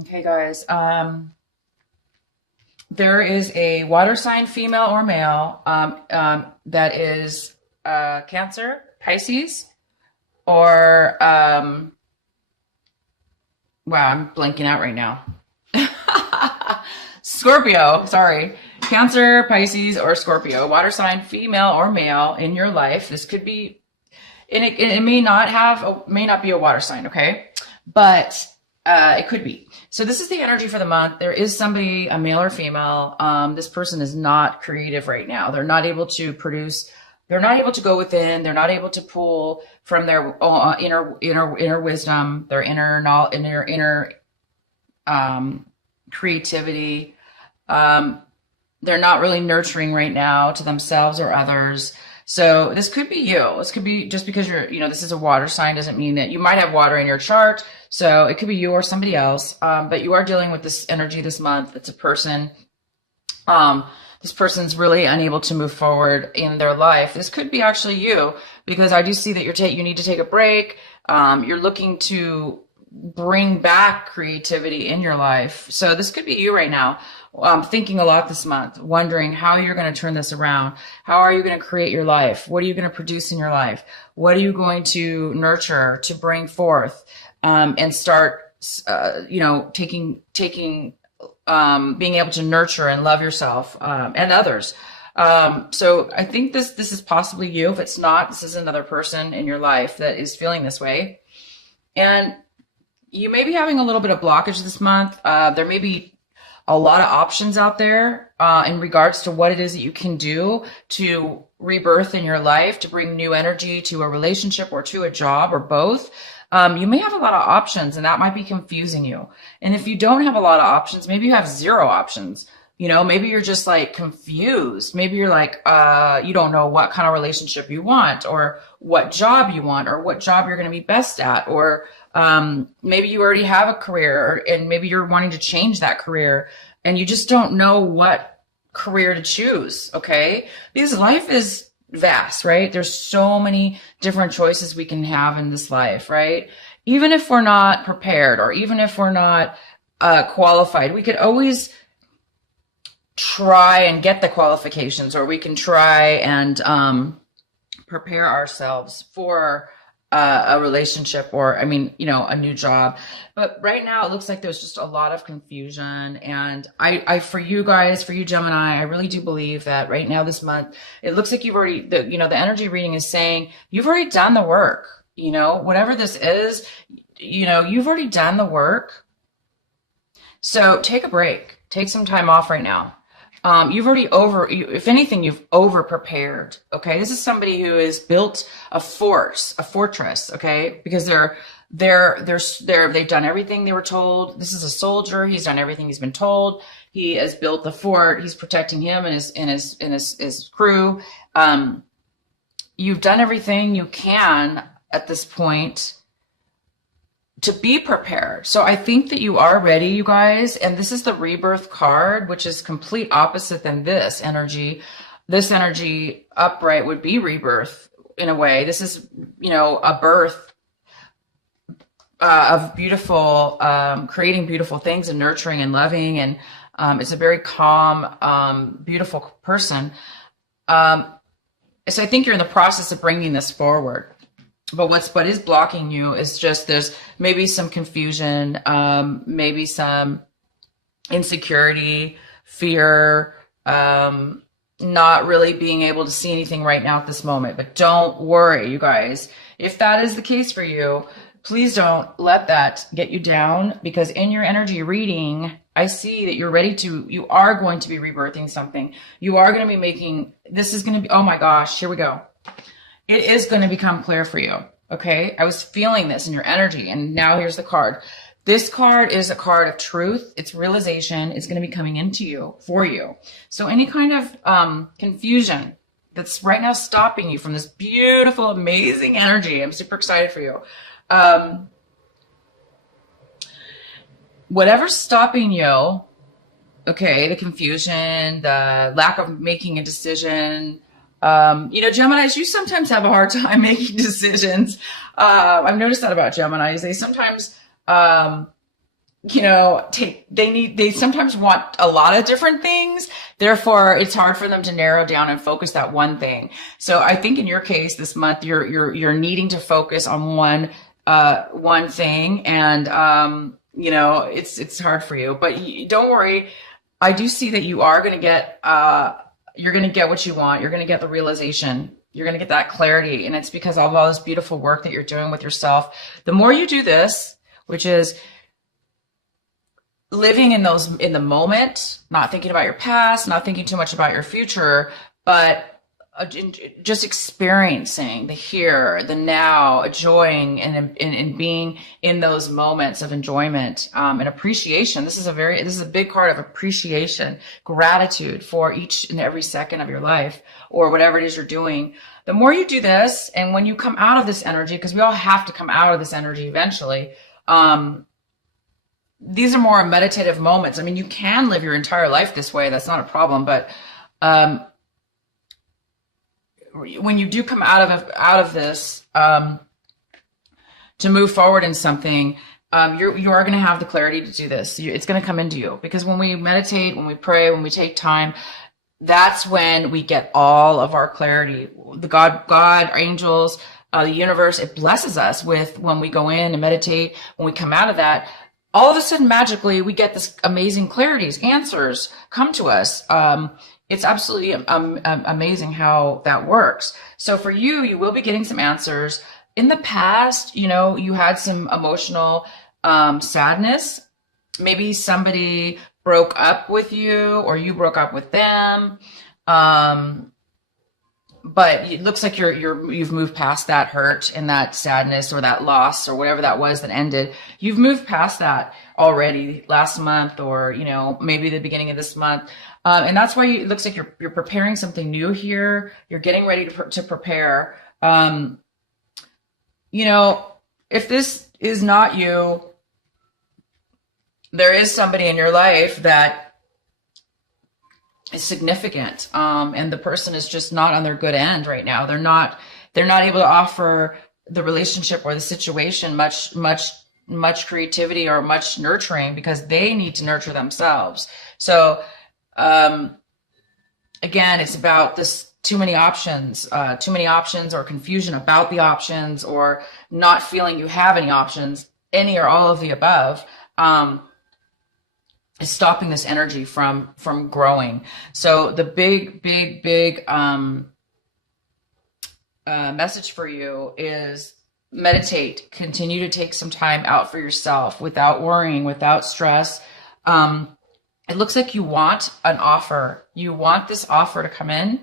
Okay, guys. There is a water sign, female or male, that is Cancer, Pisces, or wow, I'm blanking out right now. Scorpio, sorry. Cancer, Pisces, or Scorpio, water sign, female or male in your life. This could be, and it may not be a water sign, okay? But it could be. So this is the energy for the month. There is somebody, a male or female. This person is not creative right now. They're not able to produce. They're not able to go within. They're not able to pull from their inner wisdom, their inner knowledge, inner creativity. They're not really nurturing right now to themselves or others. So this could be you. This could be just because this is a water sign doesn't mean that you might have water in your chart. So it could be you or somebody else. But you are dealing with this energy this month. It's a person. This person's really unable to move forward in their life. This could be actually you, because I do see that you need to take a break. You're looking to bring back creativity in your life. So this could be you right now. Thinking a lot this month, wondering how you're going to turn this around. How are you going to create your life? What are you going to produce in your life? What are you going to nurture, to bring forth, and start, being able to nurture and love yourself, and others. So I think this is possibly you. If it's not, this is another person in your life that is feeling this way. And you may be having a little bit of blockage this month. There may be a lot of options out there in regards to what it is that you can do to rebirth in your life, to bring new energy to a relationship or to a job or both. You may have a lot of options, and that might be confusing you. And if you don't have a lot of options, maybe you have zero options. Maybe you're just like confused. Maybe you're like, you don't know what kind of relationship you want, or what job you want, or what job you're going to be best at, or maybe you already have a career and maybe you're wanting to change that career and you just don't know what career to choose. Okay. Because life is vast, right? There's so many different choices we can have in this life, right? Even if we're not prepared, or even if we're not qualified, we could always try and get the qualifications, or we can try and prepare ourselves for a relationship, or a new job. But right now it looks like there's just a lot of confusion. And for you guys, for you Gemini, I really do believe that right now this month, it looks like you've already, the energy reading is saying you've already done the work. Whatever this is, you've already done the work. So take a break, take some time off right now. You've already if anything, you've over prepared. Okay. This is somebody who has built a fortress. Okay. Because they've done everything they were told. This is a soldier. He's done everything he's been told. He has built the fort. He's protecting him and his crew. You've done everything you can at this point to be prepared. So I think that you are ready, you guys. And this is the rebirth card, which is complete opposite than this energy. This energy upright would be rebirth in a way. This is, a birth of beautiful, creating beautiful things and nurturing and loving. And it's a very calm, beautiful person. So I think you're in the process of bringing this forward. But what is blocking you is just there's maybe some confusion, maybe some insecurity, fear, not really being able to see anything right now at this moment. But don't worry, you guys. If that is the case for you, please don't let that get you down, because in your energy reading, I see that you are going to be rebirthing something. You are going to be oh my gosh, here we go. It is going to become clear for you. Okay. I was feeling this in your energy, and now here's the card. This card is a card of truth. It's realization. It's going to be coming into you for you. So any kind of confusion that's right now stopping you from this beautiful, amazing energy. I'm super excited for you. Whatever's stopping you, okay, the confusion, the lack of making a decision, Geminis, you sometimes have a hard time making decisions. I've noticed that about Geminis. They sometimes they sometimes want a lot of different things. Therefore, it's hard for them to narrow down and focus that one thing. So I think in your case this month, you're needing to focus on one thing, and it's hard for you, but don't worry. I do see that you are going to get you're going to get what you want. You're going to get the realization. You're going to get that clarity, and it's because of all this beautiful work that you're doing with yourself. The more you do this, which is living in the moment, not thinking about your past, not thinking too much about your future, but just experiencing the here, the now, enjoying and being in those moments of enjoyment and appreciation. This is a big part of appreciation, gratitude for each and every second of your life or whatever it is you're doing. The more you do this, and when you come out of this energy, because we all have to come out of this energy eventually, these are more meditative moments. I mean, you can live your entire life this way. That's not a problem. But when you do come out of this to move forward in something, you are going to have the clarity to do this. It's going to come into you, because when we meditate, when we pray, when we take time, that's when we get all of our clarity. The God, angels, the universe, it blesses us with, when we go in and meditate, when we come out of that, all of a sudden, magically, we get this amazing clarities, answers come to us. It's absolutely amazing how that works. So for you, you will be getting some answers. In the past, you had some emotional sadness. Maybe somebody broke up with you, or you broke up with them. But it looks like you've moved past that hurt and that sadness or that loss or whatever that was that ended. You've moved past that already last month, or maybe the beginning of this month, and that's why it looks like you're preparing something new here. You're getting ready to prepare. If this is not you, there is somebody in your life that is significant, and the person is just not on their good end right now. They're not able to offer the relationship or the situation much creativity or much nurturing, because they need to nurture themselves. So again, it's about this too many options or confusion about the options, or not feeling you have any options, any or all of the above. Is stopping this energy from growing. So the big message for you is meditate. Continue to take some time out for yourself without worrying, without stress. It looks like you want an offer. You want this offer to come in.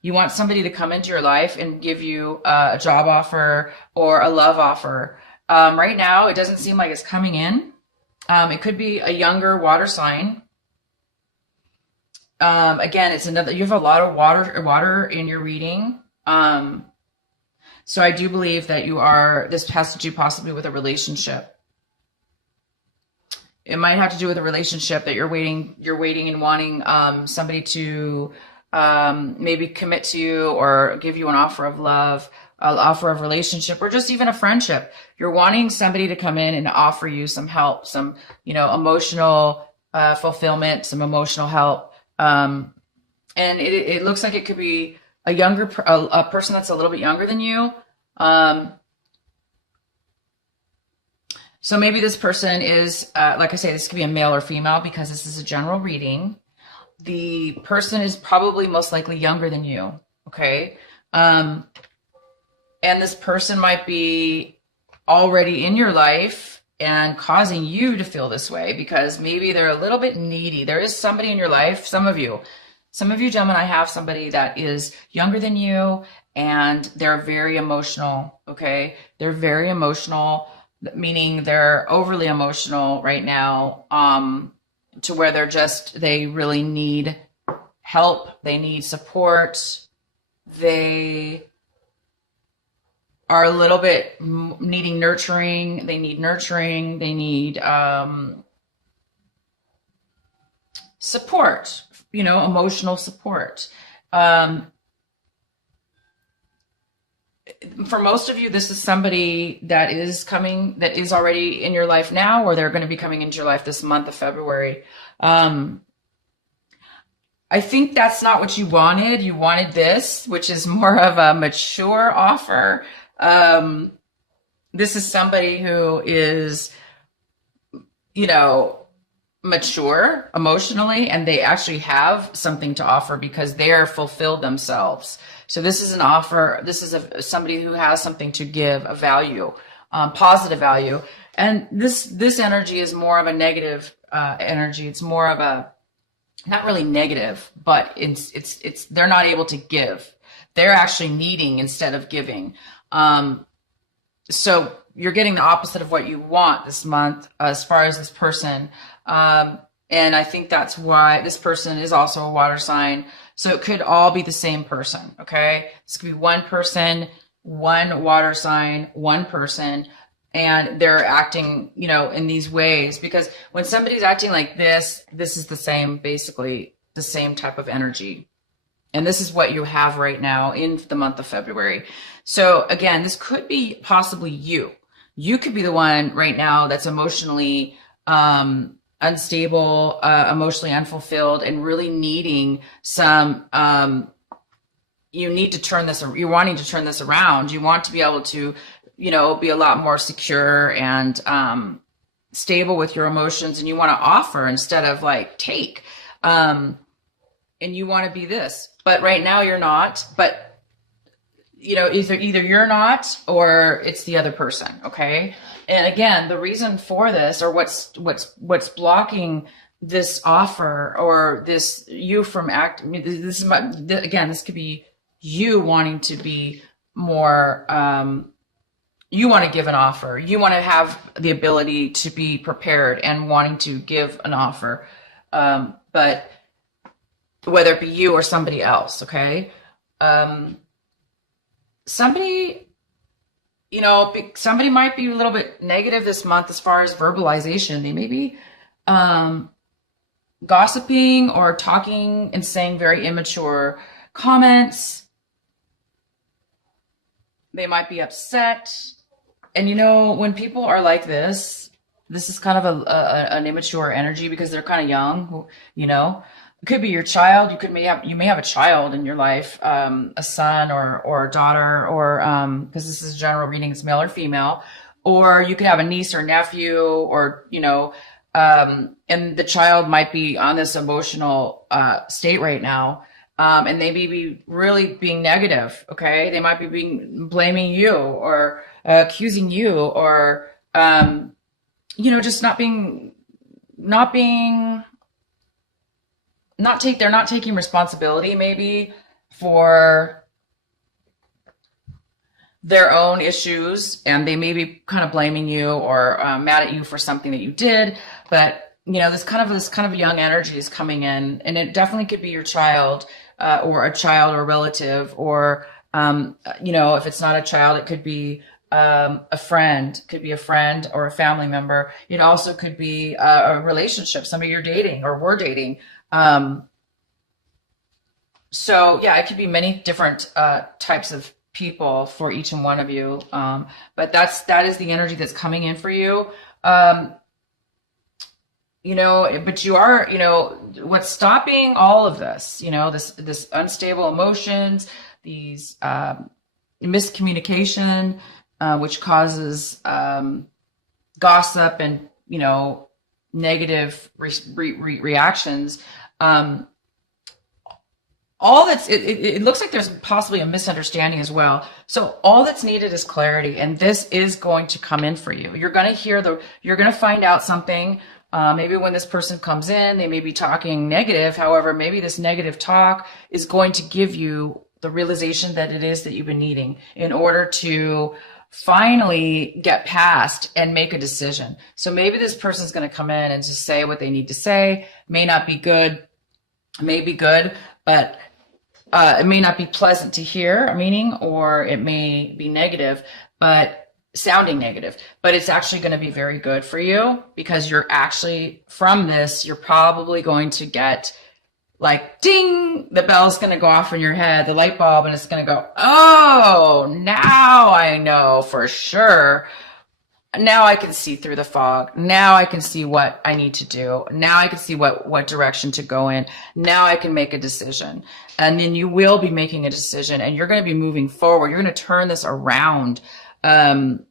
You want somebody to come into your life and give you a job offer or a love offer. Right now, it doesn't seem like it's coming in. It could be a younger water sign. Again, you have a lot of water in your reading. So I do believe that this has to do possibly with a relationship. It might have to do with a relationship that you're waiting and wanting somebody to maybe commit to you or give you an offer of love, an offer of relationship, or just even a friendship. You're wanting somebody to come in and offer you some help, some, emotional fulfillment, some emotional help. And it looks like it could be a person that's a little bit younger than you. So maybe this person is, like I say, this could be a male or female, because this is a general reading. The person is probably most likely younger than you. Okay. And this person might be already in your life and causing you to feel this way, because maybe they're a little bit needy. There is somebody in your life. Some of you Gemini have somebody that is younger than you, and they're very emotional. Okay. They're very emotional, meaning they're overly emotional right now, to where they really need help. They need support. They are a little bit needing nurturing. They need nurturing. They need support, emotional support. for most of you, this is somebody that is coming, that is already in your life now, or they're going to be coming into your life this month of February. I think that's not what you wanted. You wanted this, which is more of a mature offer. This is somebody who is, you know, mature emotionally, and they actually have something to offer because they are fulfilled themselves. So this is an offer. This is somebody who has something to give, a value, positive value. And this energy is more of a negative energy. It's more of a, not really negative, but it's they're not able to give. They're actually needing instead of giving. So you're getting the opposite of what you want this month as far as this person. And I think that's why this person is also a water sign. So it could all be the same person, okay? This could be one person, one water sign, one person, and they're acting, you know, in these ways. Because when somebody's acting like this is the same, basically the same type of energy. And this is what you have right now in the month of February. So again, this could be possibly you. You could be the one right now that's emotionally unstable, emotionally unfulfilled, and really needing some, you need to turn this, you're wanting to turn this around. You want to be able to, you know, be a lot more secure and stable with your emotions, and you want to offer instead of like take. And you want to be this, but right now you're not. But you know, either you're not, or it's the other person. Okay. And again, the reason for this, or what's blocking this offer, or this you from acting, this is again, this could be you wanting to be more, you want to give an offer. You want to have the ability to be prepared and wanting to give an offer. But whether it be you or somebody else, okay? Somebody, you know, somebody might be a little bit negative this month as far as verbalization. They may be gossiping or talking and saying very immature comments. They might be upset. And, you know, when people are like this is kind of an immature energy because they're kind of young, you know. It could be your child. You may have a child in your life, a son or a daughter, or because this is a general reading, it's male or female, or you could have a niece or nephew, or you know, and the child might be on this emotional state right now, and they may be really being negative. Okay, they might be blaming you or accusing you, or you know, just they're not taking responsibility maybe for their own issues, and they may be kind of blaming you or mad at you for something that you did. But you know, this kind of young energy is coming in, and it definitely could be your child, or a child or relative, or you know, if it's not a child, it could be a friend. Could be a friend or a family member. It also could be a relationship, somebody you're dating or were dating. So yeah, it could be many different types of people for each and one of you. But that is the energy that's coming in for you. You know, but you are, you know, what's stopping all of this, you know, this unstable emotions, these miscommunication, which causes gossip and, you know, negative reactions. All that's, it looks like there's possibly a misunderstanding as well. So all that's needed is clarity, and this is going to come in for you. You're going to you're going to find out something. Maybe when this person comes in, they may be talking negative. However, maybe this negative talk is going to give you the realization that it is that you've been needing in order to finally get past and make a decision. So maybe this person's going to come in and just say what they need to say. May not be good, may be good, but it may not be pleasant to hear, meaning, or it may be negative, but sounding negative, but it's actually going to be very good for you, because you're actually, from this, you're probably going to get like ding, the bell's going to go off in your head, the light bulb, and it's going to go, oh, now I know for sure. Now I can see through the fog. Now I can see what I need to do. Now I can see what direction to go in. Now I can make a decision. And then you will be making a decision, and you're going to be moving forward. You're going to turn this around. This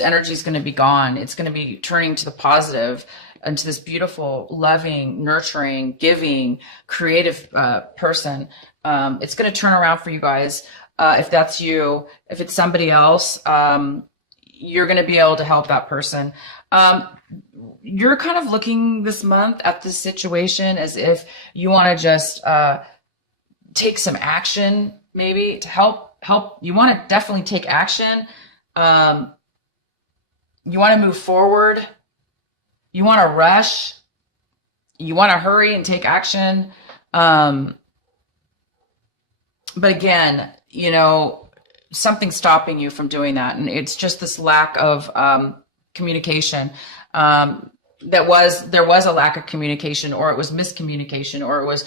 energy is going to be gone. It's going to be turning to the positive, and to this beautiful, loving, nurturing, giving, creative person. It's going to turn around for you guys. If that's you, if it's somebody else, you're going to be able to help that person. You're kind of looking this month at this situation as if you want to just take some action, maybe to help. You want to definitely take action. You want to move forward. You want to rush. You want to hurry and take action. But again, something's stopping you from doing that. And it's just this lack of communication. There was a lack of communication, or it was miscommunication, or it was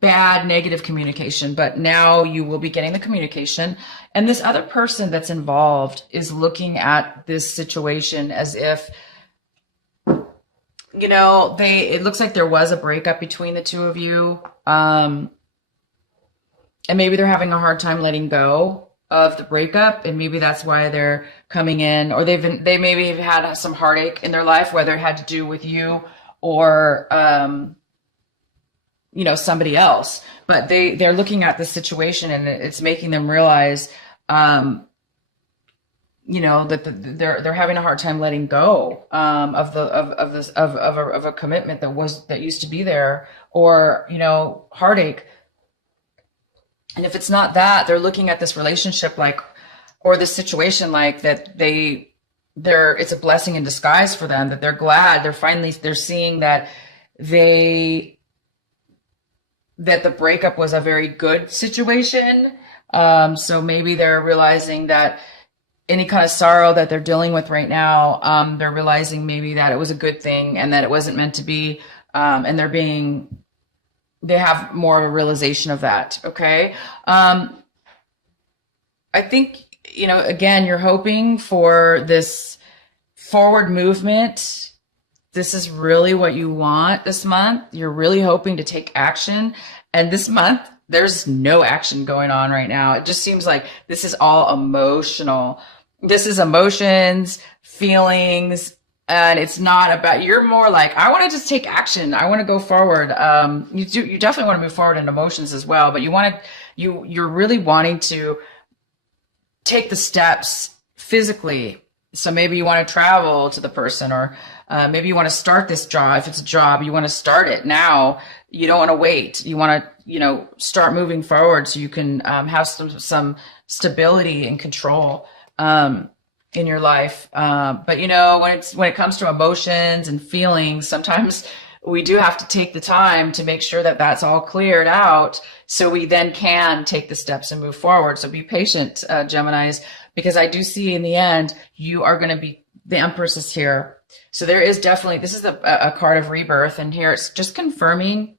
bad, negative communication. But now you will be getting the communication. And this other person that's involved is looking at this situation as if, it looks like there was a breakup between the two of you. And maybe they're having a hard time letting go of the breakup, and maybe that's why they're coming in, or they maybe have had some heartache in their life, whether it had to do with you or somebody else. But they're looking at the situation, and it's making them realize that they're having a hard time letting go of a commitment that used to be there, or heartache. And if it's not that, they're looking at this relationship or this situation like that it's a blessing in disguise for them, that they're glad they're seeing that the breakup was a very good situation. So maybe they're realizing that any kind of sorrow that they're dealing with right now, they're realizing maybe that it was a good thing and that it wasn't meant to be. And they have more of a realization of that. Okay. I think, again, you're hoping for this forward movement. This is really what you want this month. You're really hoping to take action. And this month, there's no action going on right now. It just seems like this is all emotional. This is emotions, feelings, and it's not about, you're more like, I want to just take action. I want to go forward. You definitely want to move forward in emotions as well, but you're really wanting to take the steps physically. So maybe you want to travel to the person, or maybe you want to start this job. If it's a job, you want to start it now. You don't want to wait. You want to, start moving forward so you can have some stability and control in your life. But when it comes to emotions and feelings, sometimes we do have to take the time to make sure that that's all cleared out, so we then can take the steps and move forward. So be patient, Geminis, because I do see in the end, you are going to be, the Empress is here. So there is definitely, this is a card of rebirth, and here it's just confirming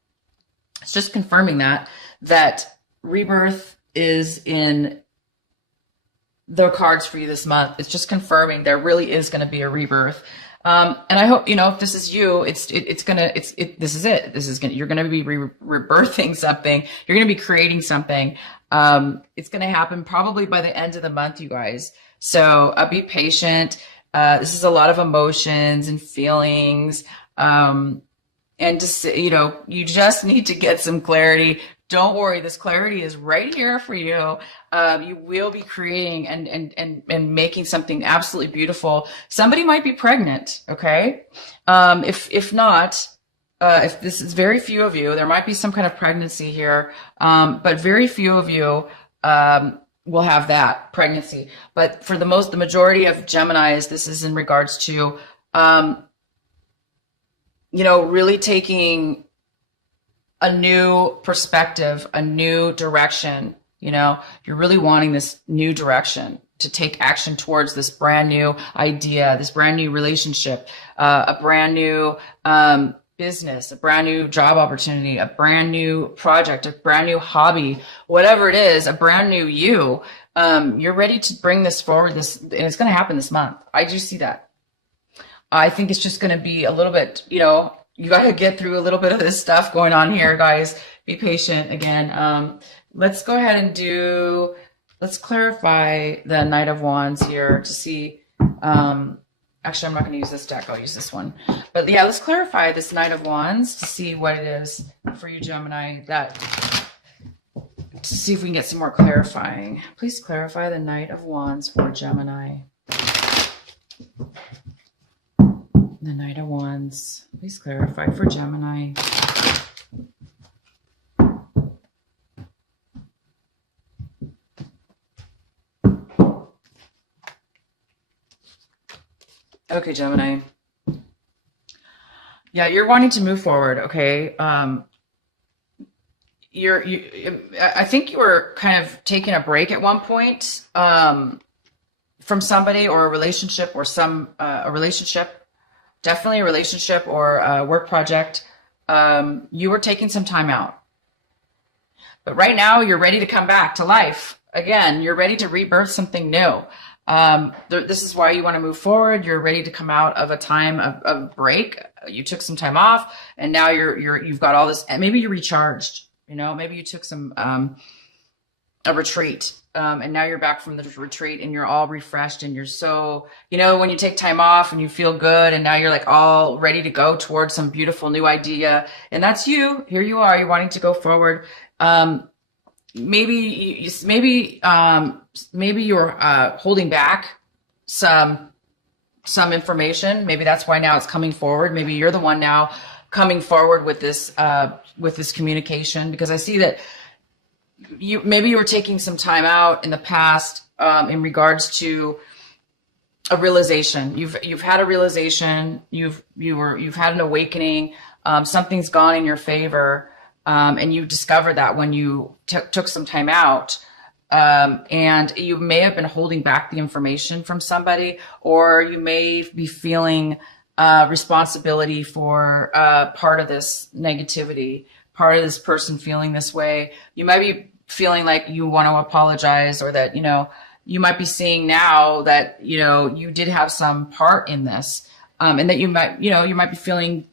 that rebirth is in the cards for you this month. It's just confirming there really is going to be a rebirth. And I hope, if this is you, this is it. You're going to be rebirthing something. You're going to be creating something. It's going to happen probably by the end of the month, you guys. So be patient. This is a lot of emotions and feelings. And just, you just need to get some clarity. Don't worry. This clarity is right here for you. You will be creating and making something absolutely beautiful. Somebody might be pregnant. Okay. If not, if this is very few of you, there might be some kind of pregnancy here. But very few of you, will have that pregnancy. But for the majority of Geminis, this is in regards to, really taking a new perspective, a new direction. You're really wanting this new direction to take action towards this brand new idea, this brand new relationship, a brand new business, a brand new job opportunity, a brand new project, a brand new hobby, whatever it is, a brand new you. You're ready to bring this forward, and it's going to happen this month. I do see that. I think it's just going to be a little bit, you got to get through a little bit of this stuff going on here, guys. Be patient again. Let's go ahead and let's clarify the Knight of Wands here to see, actually, I'm not going to use this deck. I'll use this one. But yeah, let's clarify this Knight of Wands to see what it is for you, Gemini, to see if we can get some more clarifying. Please clarify the Knight of Wands for Gemini. The Knight of Wands. Please clarify for Gemini. Okay, Gemini. Yeah, you're wanting to move forward, okay? I think you were kind of taking a break at one point from somebody or a relationship or a relationship, definitely a relationship or a work project. You were taking some time out. But right now you're ready to come back to life. Again, you're ready to rebirth something new. This is why you want to move forward. You're ready to come out of a time of break. You took some time off and now you've got all this, and maybe you're recharged, maybe you took a retreat. And now you're back from the retreat and you're all refreshed and you're so, when you take time off and you feel good and now you're like all ready to go towards some beautiful new idea. And that's you. Here you are. You're wanting to go forward. Maybe you're holding back some information. Maybe that's why now it's coming forward. Maybe you're the one now coming forward with this communication, because I see that maybe you were taking some time out in the past in regards to a realization. You've had a realization. You've had an awakening. Something's gone in your favor. And you discovered that when you took some time out, and you may have been holding back the information from somebody, or you may be feeling responsibility for part of this negativity, part of this person feeling this way. You might be feeling like you want to apologize, or that, you might be seeing now that, you did have some part in this, and that you might be feeling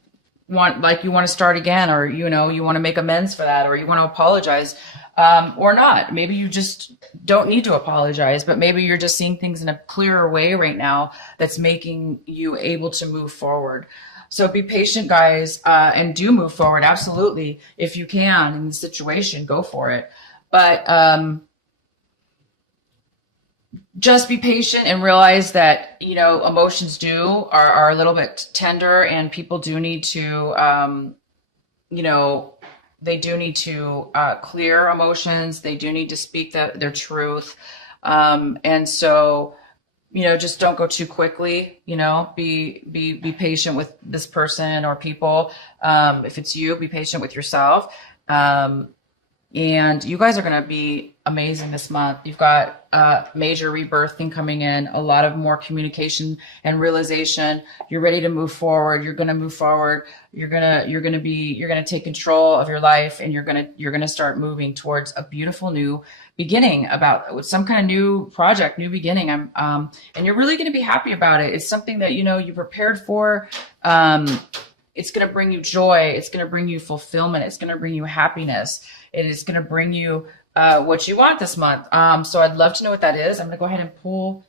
like you want to start again, or you want to make amends for that, or you want to apologize, or not. Maybe you just don't need to apologize, but maybe you're just seeing things in a clearer way right now that's making you able to move forward. So be patient, guys, and do move forward. Absolutely. If you can in the situation, go for it. But just be patient and realize that, emotions are a little bit tender, and people do need to, they do need to clear emotions. They do need to speak their truth. And so, just don't go too quickly, be patient with this person or people. If it's you, be patient with yourself. And you guys are going to be amazing this month. You've got major rebirthing coming in, a lot of more communication and realization. You're ready to move forward. You're going to move forward. You're going to take control of your life, and you're going to start moving towards a beautiful new beginning, with some kind of new project, new beginning. And you're really going to be happy about it. It's something that, you prepared for. It's going to bring you joy. It's going to bring you fulfillment. It's going to bring you happiness. It is going to bring you what you want this month. So I'd love to know what that is. I'm going to go ahead and pull